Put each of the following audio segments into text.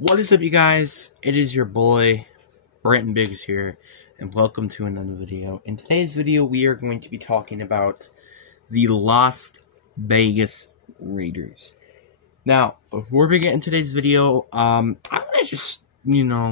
What is up, you guys? It is your boy, Brenton Biggs here, and welcome to another video. In today's video, we are going to be talking about the Las Vegas Raiders. Now, before we get into today's video, I'm going to just,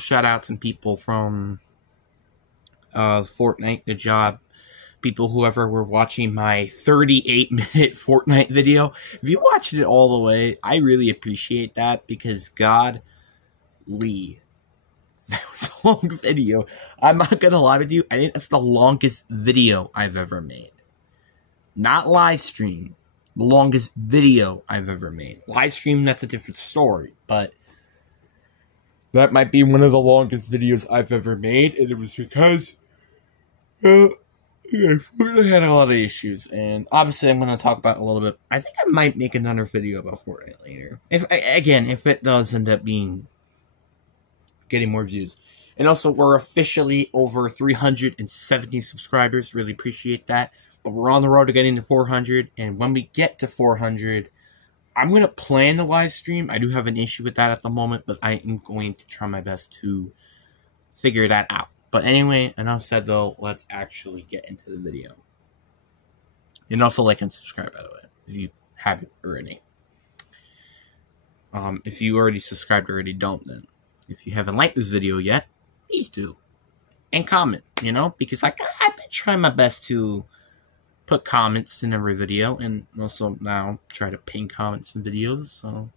shout out some people from Fortnite, the job. People, whoever were watching my 38-minute Fortnite video. If you watched it all the way, I really appreciate that because God... Lee. That was a long video. I'm not gonna lie with you. I think that's the longest video I've ever made. Not live stream. The longest video I've ever made. Live stream, that's a different story. But that might be one of the longest videos I've ever made. And it was because Fortnite had a lot of issues. And obviously I'm going to talk about it a little bit. I think I might make another video about Fortnite later. If it does end up being... getting more views. And also, we're officially over 370 subscribers. Really appreciate that. But we're on the road to getting to 400. And when we get to 400, I'm going to plan the live stream. I do have an issue with that at the moment, but I am going to try my best to figure that out. But anyway, enough said though, let's actually get into the video. And also like and subscribe, by the way, if you haven't already. If you already subscribed already, don't then. If you haven't liked this video yet, please do. And comment, because I've been trying my best to put comments in every video. And also now try to pin comments in videos. So,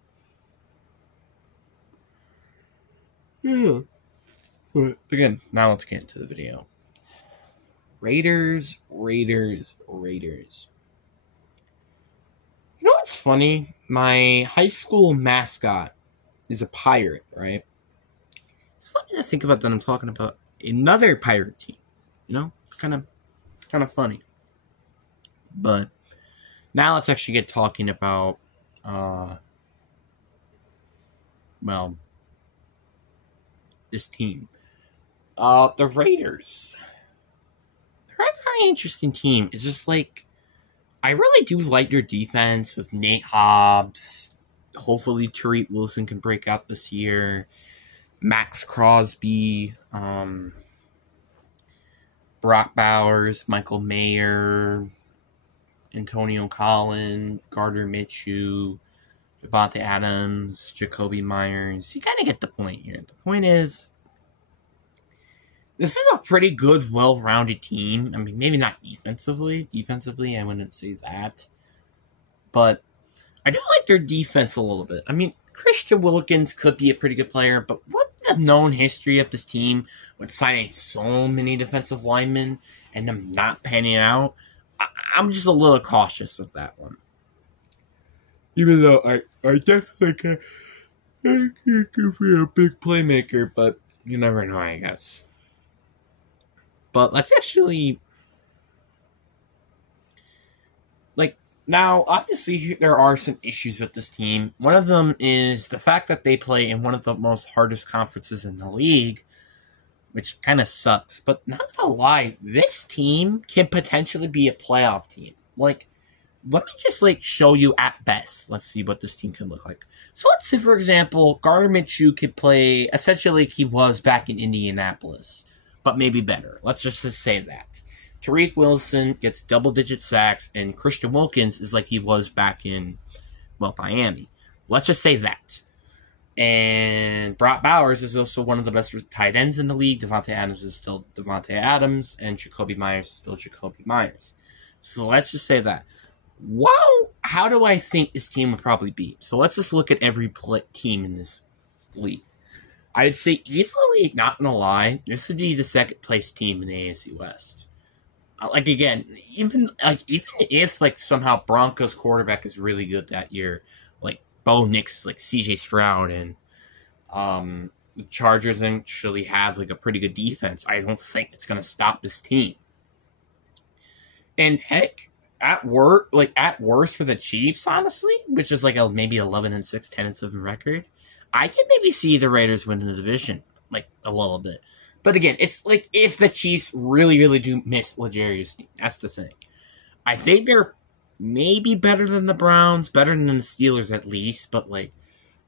yeah. But again, now let's get into the video. Raiders. You know what's funny? My high school mascot is a pirate, right? It's funny to think about that I'm talking about another pirate team. It's kind of funny. But now let's actually get talking about, this team. The Raiders. They're a very interesting team. It's just like, I really do like their defense with Nate Hobbs. Hopefully Tariq Wilson can break out this year. Max Crosby, Brock Bowers, Michael Mayer, Antonio Collins, Gardner Minshew, Davante Adams, Jacoby Myers. You kind of get the point here. The point is, this is a pretty good, well-rounded team. I mean, maybe not defensively. Defensively, I wouldn't say that. But I do like their defense a little bit. I mean, Christian Wilkins could be a pretty good player, but what the known history of this team with signing so many defensive linemen and them not panning out, I'm just a little cautious with that one. Even though I definitely can be a big playmaker, but you never know, I guess. But let's actually... Now, obviously, there are some issues with this team. One of them is the fact that they play in one of the most hardest conferences in the league, which kind of sucks. But not gonna lie, this team can potentially be a playoff team. Let me just, show you at best. Let's see what this team can look like. So let's say, for example, Gardner Minshew could play essentially like he was back in Indianapolis, but maybe better. Let's just say that. Tariq Wilson gets double-digit sacks, and Christian Wilkins is like he was back in, Miami. Let's just say that. And Brock Bowers is also one of the best tight ends in the league. Davante Adams is still Davante Adams, and Jacoby Myers is still Jacoby Myers. So let's just say that. Well, how do I think this team would probably be? So let's just look at every team in this league. I'd say easily, not gonna lie, this would be the second-place team in the AFC West. Again, even if somehow Broncos quarterback is really good that year, Bo Nix, CJ Stroud, and the Chargers actually have a pretty good defense, I don't think it's gonna stop this team. And heck, at worst for the Chiefs, honestly, which is maybe 11-6, 10-7 record, I can maybe see the Raiders winning the division a little bit. But again, it's if the Chiefs really, really do miss L'Jarius Sneed. That's the thing. I think they're maybe better than the Browns, better than the Steelers at least, but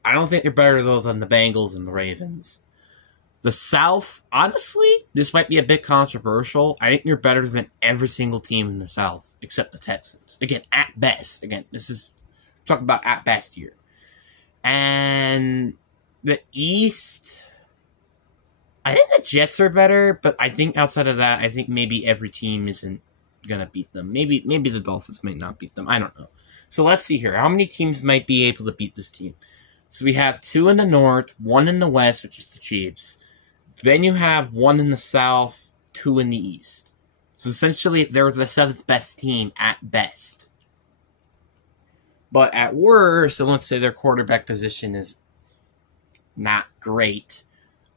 I don't think they're better, though, than the Bengals and the Ravens. The South, honestly, this might be a bit controversial. I think they're better than every single team in the South, except the Texans. Again, at best. Again, this is talking about at best here. And the East, I think the Jets are better, but I think outside of that, I think maybe every team isn't going to beat them. Maybe the Dolphins might not beat them. I don't know. So let's see here. How many teams might be able to beat this team? So we have 2 in the North, 1 in the West, which is the Chiefs. Then you have 1 in the South, 2 in the East. So essentially, they're the 7th best team at best. But at worst, so let's say their quarterback position is not great.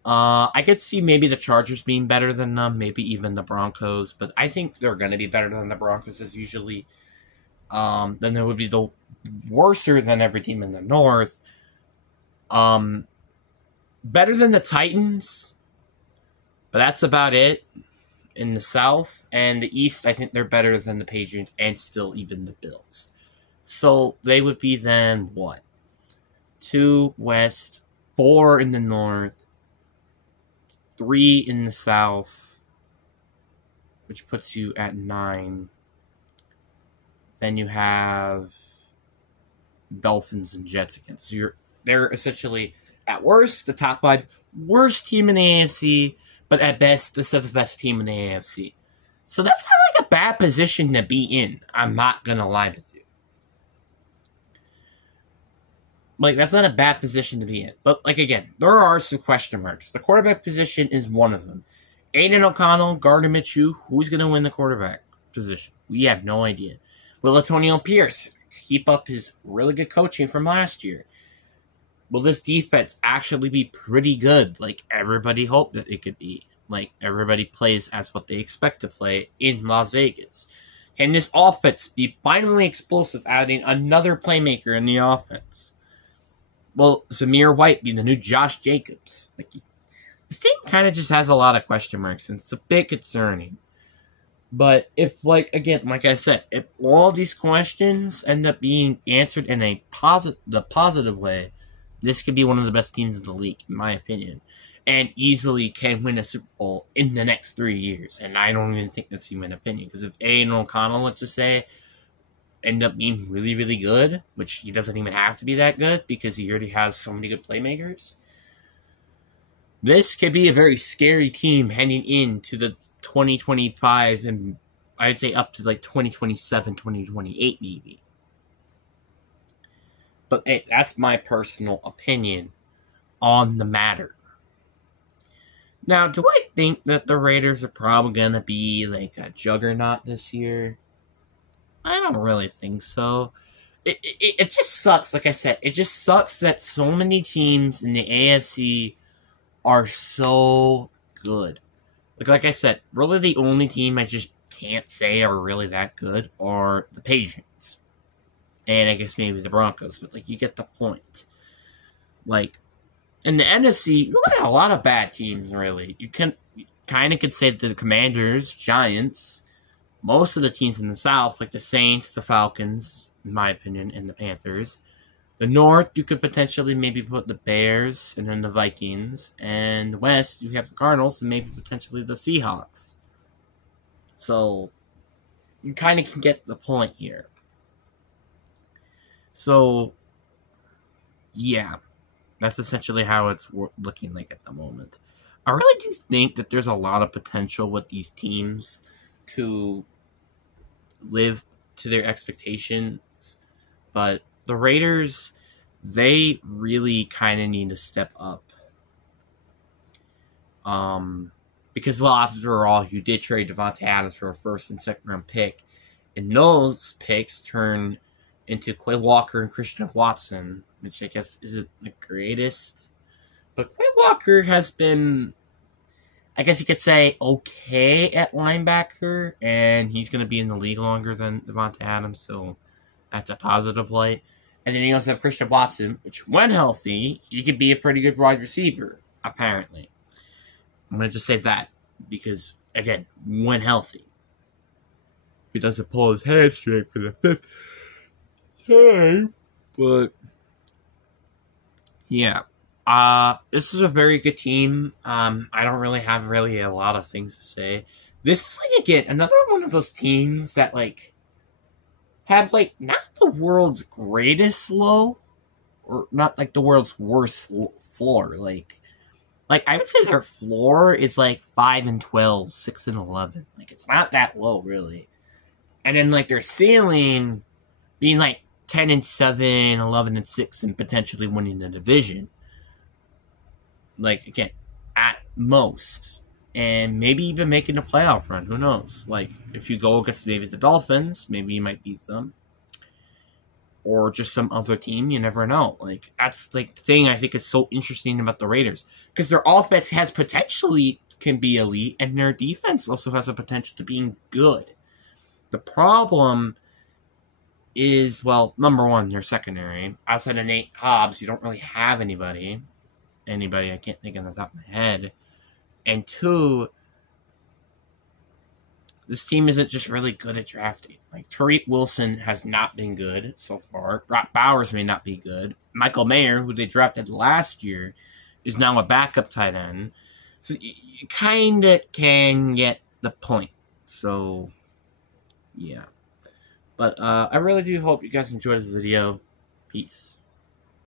I could see maybe the Chargers being better than them, maybe even the Broncos, but I think they're going to be better than the Broncos as usually. Then there would be the worser than every team in the North. Better than the Titans, but that's about it in the South. And the East, I think they're better than the Patriots and still even the Bills. So they would be then what? 2 West, 4 in the North, 3 in the South, which puts you at 9. Then you have Dolphins and Jets again. So they're essentially, at worst, the top 5 worst team in the AFC, but at best, the 7th best team in the AFC. So that's not like a bad position to be in. I'm not going to lie with you. Like, that's not a bad position to be in. But, like, again, there are some question marks. The quarterback position is one of them. Aiden O'Connell, Gardner Minshew, who's going to win the quarterback position? We have no idea. Will Antonio Pierce keep up his really good coaching from last year? Will this defense actually be pretty good, like everybody hoped that it could be? Like, everybody plays as what they expect to play in Las Vegas. Can this offense be finally explosive, adding another playmaker in the offense? Will Zamir White be the new Josh Jacobs? Like, this team kind of just has a lot of question marks, and it's a bit concerning. But if, like I said, if all these questions end up being answered in a positive way, this could be one of the best teams in the league, in my opinion, and easily can win a Super Bowl in the next 3 years. And I don't even think that's even an opinion, because if Aiden O'Connell, let's just say, end up being really, really good, which he doesn't even have to be that good because he already has so many good playmakers, this could be a very scary team heading into the 2025 and I'd say up to like 2027, 2028 maybe. But hey, that's my personal opinion on the matter. Now, do I think that the Raiders are probably going to be like a juggernaut this year? I don't really think so. It just sucks, like I said. It just sucks that so many teams in the AFC are so good. Like I said, really the only team I just can't say are really that good are the Patriots. And I guess maybe the Broncos. But, like, you get the point. Like, in the NFC, you got a lot of bad teams, really. You could say that the Commanders, Giants, most of the teams in the South, like the Saints, the Falcons, in my opinion, and the Panthers. The North, you could potentially maybe put the Bears and then the Vikings. And the West, you have the Cardinals and maybe potentially the Seahawks. So, you kind of can get the point here. So, yeah. That's essentially how it's looking like at the moment. I really do think that there's a lot of potential with these teams to live to their expectations. But the Raiders, they really kind of need to step up. Because, well, after all, you did trade Davante Adams for a first and second round pick. And those picks turn into Quay Walker and Christian Watson, which I guess isn't the greatest. But Quay Walker has been, I guess you could say, okay at linebacker, and he's going to be in the league longer than Davante Adams, so that's a positive light. And then you also have Christian Watson, which, when healthy, he could be a pretty good wide receiver, apparently. I'm going to just say that, because, again, when healthy. He doesn't pull his hamstring for the 5th time, but Yeah. This is a very good team. I don't really have a lot of things to say. This is like again another one of those teams that like have like not the world's greatest low, or not like the world's worst floor. Like I would say their floor is like 5-12, 6-11. Like it's not that low really. And then like their ceiling being like 10-7, 11-6, and potentially winning the division. Like again, at most, and maybe even making a playoff run. Who knows? Like if you go against maybe the Dolphins, maybe you might beat them, or just some other team. You never know. Like that's like the thing I think is so interesting about the Raiders, because their offense has potentially can be elite, and their defense also has a potential to being good. The problem is, well, number one, their secondary. Outside of Nate Hobbs, you don't really have anybody I can't think of the top of my head. And two, this team isn't just really good at drafting. Like Tariq Wilson has not been good so far. Brock Bowers may not be good. Michael Mayer, who they drafted last year, is now a backup tight end. So you kind of can get the point. So, yeah. But I really do hope you guys enjoyed this video. Peace.